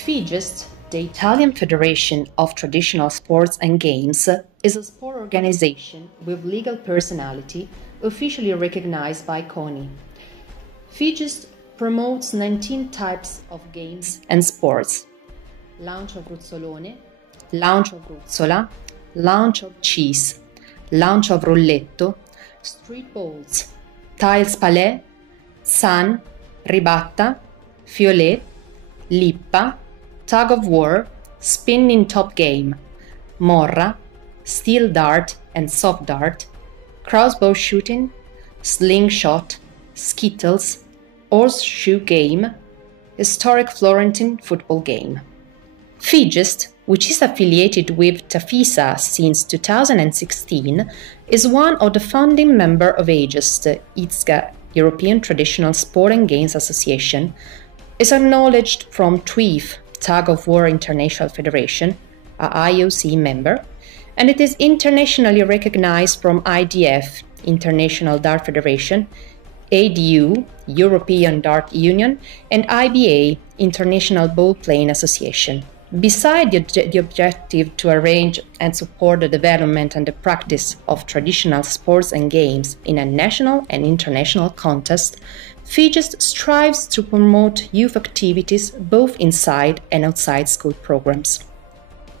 FIGeST, the Italian Federation of Traditional Sports and Games, is a sport organization with legal personality officially recognized by CONI. FIGeST promotes 19 types of games and sports: lancio of ruzzolone, lancio of ruzzola, lancio of cheese, lancio of rolletto, street bowls, tiles palais, san, ribatta, fiolet, lippa, tug of war, spinning top game, morra, steel dart and soft dart, crossbow shooting, slingshot, skittles, horseshoe game, historic Florentine football game. FIGeST, which is affiliated with TAFISA since 2016, is one of the founding members of FIGeST, ITSGA, European Traditional Sport and Games Association, is acknowledged from TWIF, Tug of War International Federation, a IOC member, and it is internationally recognized from IDF, International Dart Federation, ADU, European Dart Union, and IBA, International Ball Playing Association. Beside the objective to arrange and support the development and the practice of traditional sports and games in a national and international context, FIGeST strives to promote youth activities both inside and outside school programs.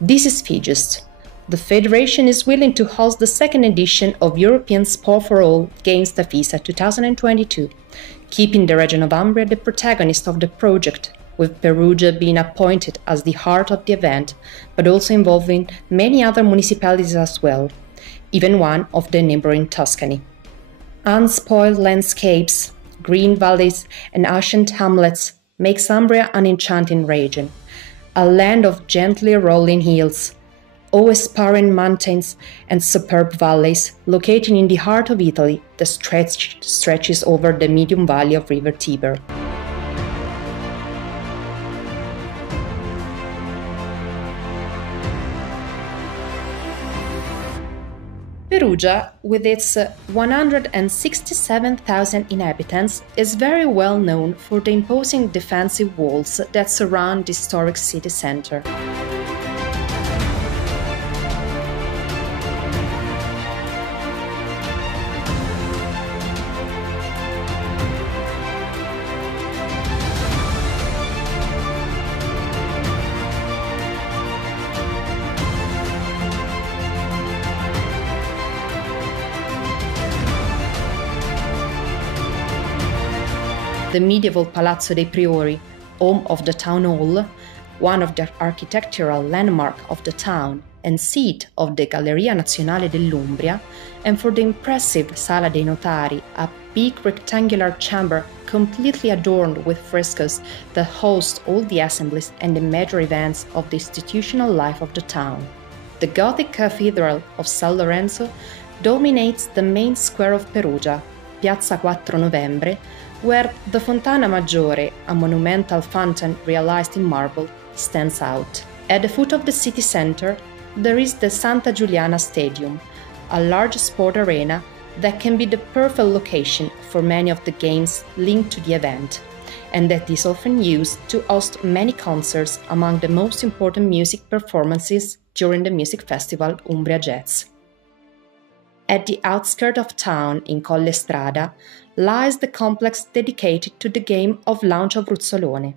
This is FIGeST. The Federation is willing to host the second edition of European Sport for All Games TAFISA 2022, keeping the region of Umbria the protagonist of the project, with Perugia being appointed as the heart of the event, but also involving many other municipalities as well, even one of the neighboring Tuscany. Unspoiled landscapes, green valleys and ancient hamlets makes Umbria an enchanting region, a land of gently rolling hills, awe-inspiring mountains and superb valleys located in the heart of Italy that stretches over the medium valley of River Tiber. Perugia, with its 167,000 inhabitants, is very well known for the imposing defensive walls that surround the historic city center. The medieval Palazzo dei Priori, home of the town hall, one of the architectural landmarks of the town and seat of the Galleria Nazionale dell'Umbria, and for the impressive Sala dei Notari, a big rectangular chamber completely adorned with frescoes that host all the assemblies and the major events of the institutional life of the town. The Gothic Cathedral of San Lorenzo dominates the main square of Perugia, Piazza 4 Novembre, where the Fontana Maggiore, a monumental fountain realized in marble, stands out. At the foot of the city center, there is the Santa Giuliana Stadium, a large sport arena that can be the perfect location for many of the games linked to the event, and that is often used to host many concerts among the most important music performances during the music festival Umbria Jazz. At the outskirts of town, in Colle Strada, lies the complex dedicated to the game of lancio of ruzzolone.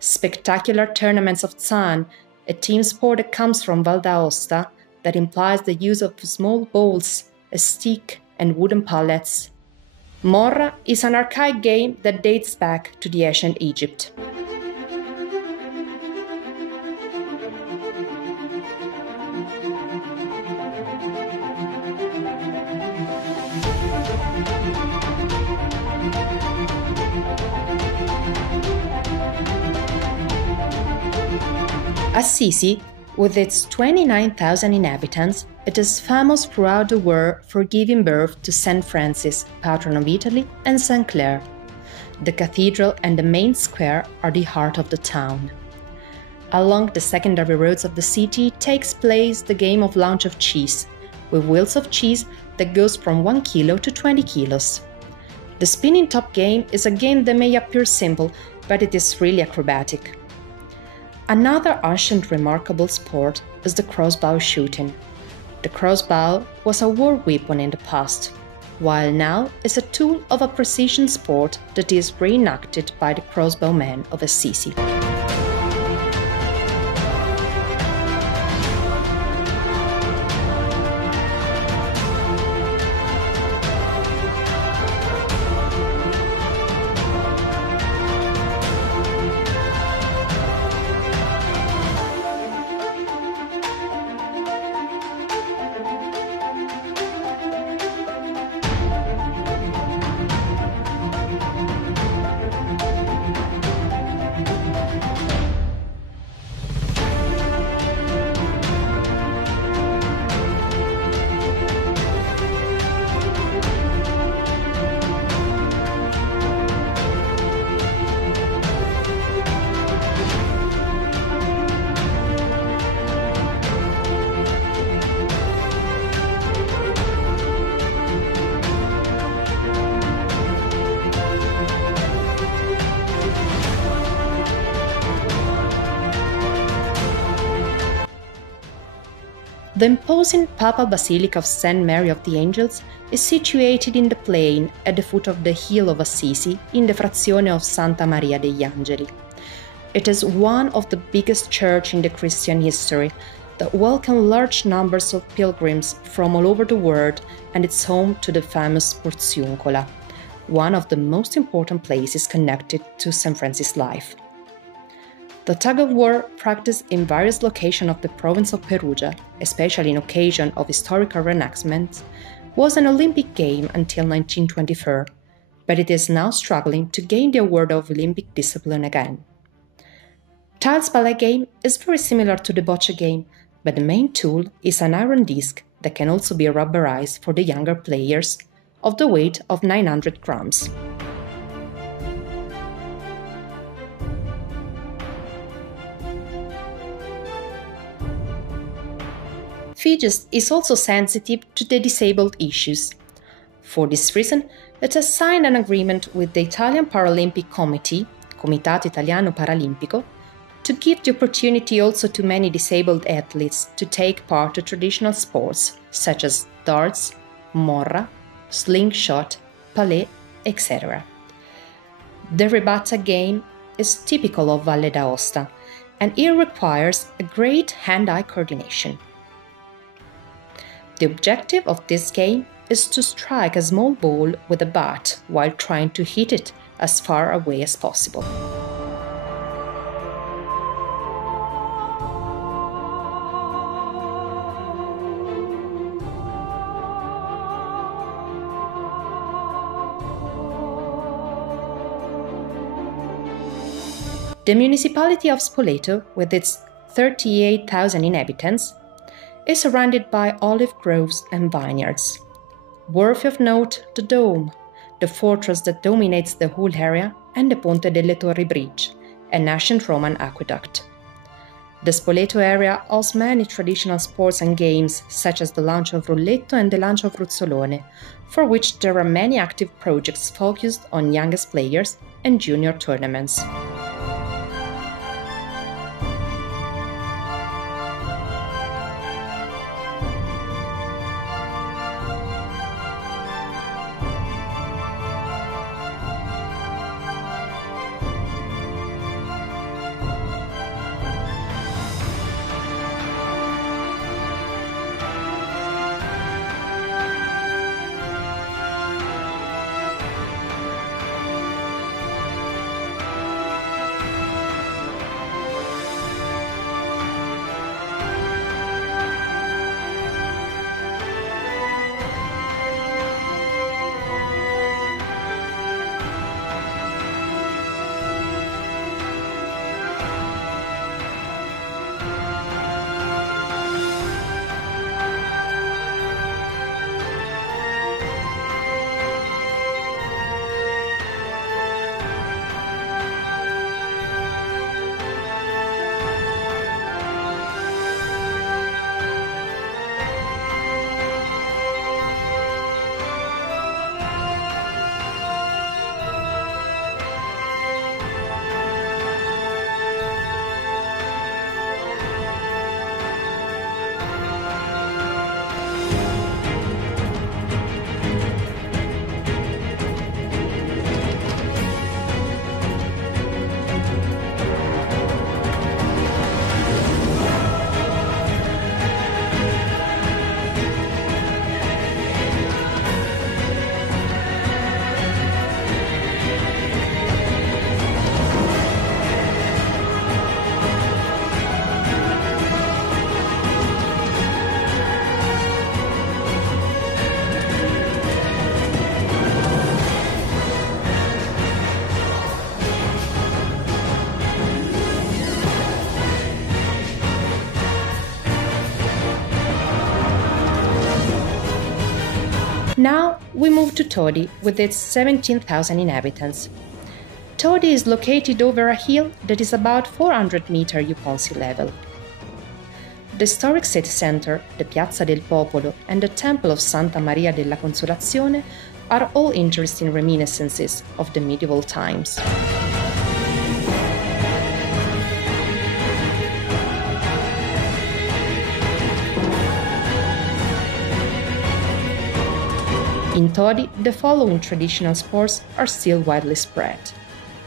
Spectacular tournaments of Zan, a team sport that comes from Val d'Aosta, that implies the use of small balls, a stick and wooden pallets. Morra is an archaic game that dates back to the ancient Egypt. Assisi, with its 29,000 inhabitants, it is famous throughout the world for giving birth to St. Francis, patron of Italy, and St. Clare. The cathedral and the main square are the heart of the town. Along the secondary roads of the city takes place the game of lancio of cheese, with wheels of cheese that goes from 1 kilo to 20 kilos. The spinning top game is a game that may appear simple, but it is really acrobatic. Another ancient remarkable sport is the crossbow shooting. The crossbow was a war weapon in the past, while now is a tool of a precision sport that is reenacted by the crossbowmen of Assisi. The imposing Papal Basilica of St. Mary of the Angels is situated in the plain at the foot of the hill of Assisi in the frazione of Santa Maria degli Angeli. It is one of the biggest churches in the Christian history that welcomes large numbers of pilgrims from all over the world, and it's home to the famous Porziuncola, one of the most important places connected to St. Francis' life. The tug-of-war practiced in various locations of the province of Perugia, especially in occasion of historical reenactments, was an Olympic game until 1924, but it is now struggling to gain the award of Olympic discipline again. Tiles ballet game is very similar to the bocce game, but the main tool is an iron disc that can also be rubberized for the younger players, of the weight of 900 grams. FIGeST is also sensitive to the disabled issues. For this reason, it has signed an agreement with the Italian Paralympic Committee, Comitato Italiano Paralimpico, to give the opportunity also to many disabled athletes to take part in traditional sports such as darts, morra, slingshot, palè, etc. The rebatta game is typical of Valle d'Aosta, and it requires a great hand-eye coordination. The objective of this game is to strike a small ball with a bat while trying to hit it as far away as possible. The municipality of Spoleto, with its 38,000 inhabitants, is surrounded by olive groves and vineyards. Worthy of note, the Dome, the fortress that dominates the whole area, and the Ponte delle Torri Bridge, an ancient Roman aqueduct. The Spoleto area hosts many traditional sports and games, such as the launch of Rulletto and the launch of Ruzzolone, for which there are many active projects focused on youngest players and junior tournaments. Now we move to Todi with its 17,000 inhabitants. Todi is located over a hill that is about 400 meters upon sea level. The historic city center, the Piazza del Popolo, and the Temple of Santa Maria della Consolazione are all interesting reminiscences of the medieval times. In Todi, the following traditional sports are still widely spread: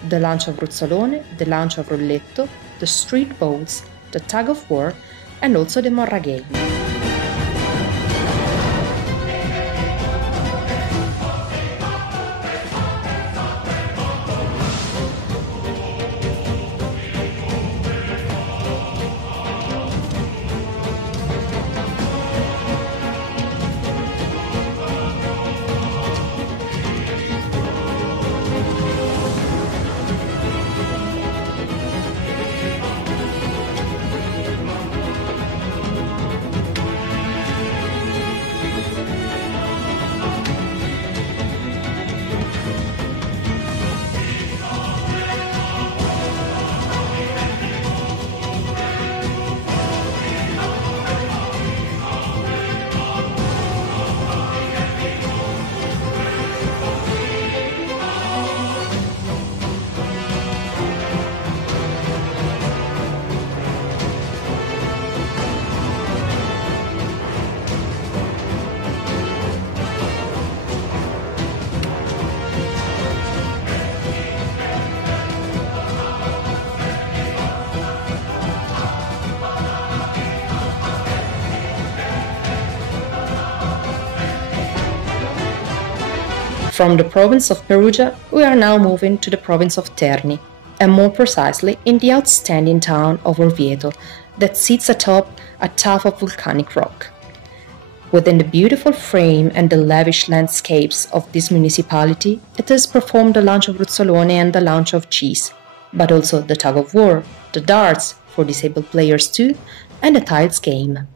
the launch of ruzzolone, the launch of rolletto, the street boats, the tug of war, and also the morra game. From the province of Perugia, we are now moving to the province of Terni, and more precisely in the outstanding town of Orvieto that sits atop a tuff of volcanic rock. Within the beautiful frame and the lavish landscapes of this municipality, it has performed the launch of ruzzolone and the launch of cheese, but also the tug of war, the darts for disabled players too, and the tiles game.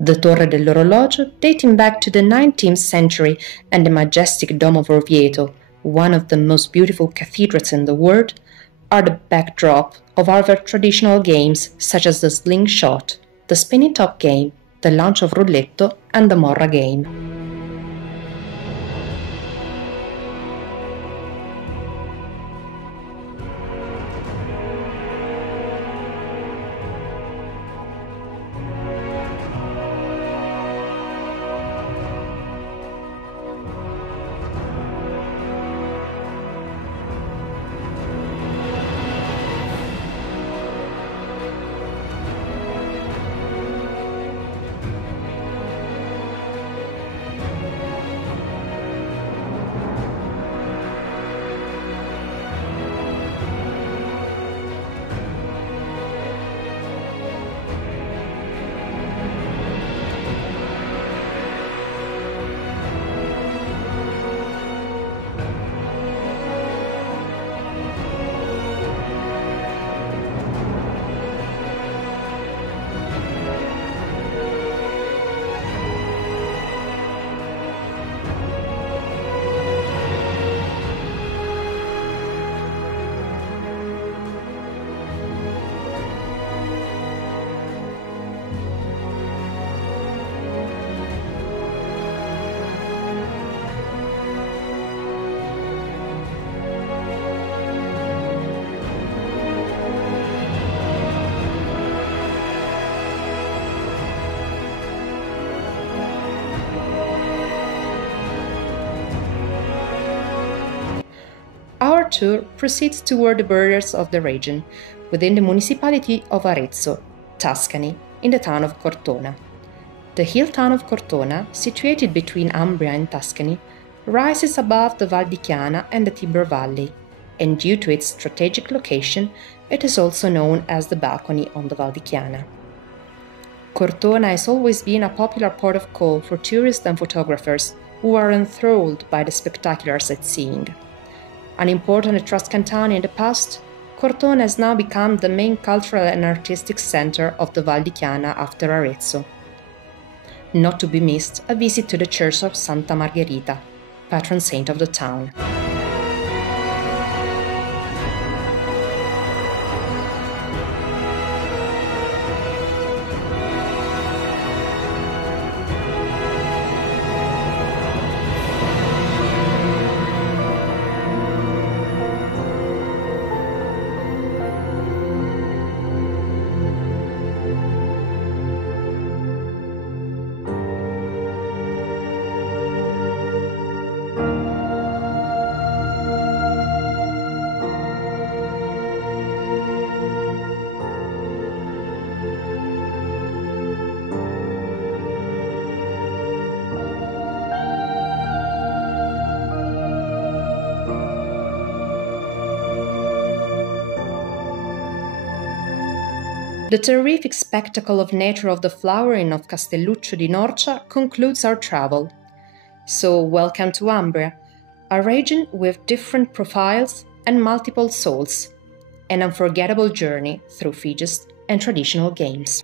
The Torre dell'Orologio, dating back to the 19th century, and the majestic Dome of Orvieto, one of the most beautiful cathedrals in the world, are the backdrop of other traditional games such as the slingshot, the spinning top game, the launch of rolletto, and the morra game. Our tour proceeds toward the borders of the region, within the municipality of Arezzo, Tuscany, in the town of Cortona. The hill town of Cortona, situated between Umbria and Tuscany, rises above the Val di Chiana and the Tiber Valley, and due to its strategic location, it is also known as the balcony on the Val di Chiana. Cortona has always been a popular port of call for tourists and photographers who are enthralled by the spectacular sightseeing. An important Etruscan town in the past, Cortona has now become the main cultural and artistic center of the Val di Chiana after Arezzo. Not to be missed, a visit to the Church of Santa Margherita, patron saint of the town. The terrific spectacle of nature of the flowering of Castelluccio di Norcia concludes our travel. So welcome to Umbria, a region with different profiles and multiple souls, an unforgettable journey through FIGeST and traditional games.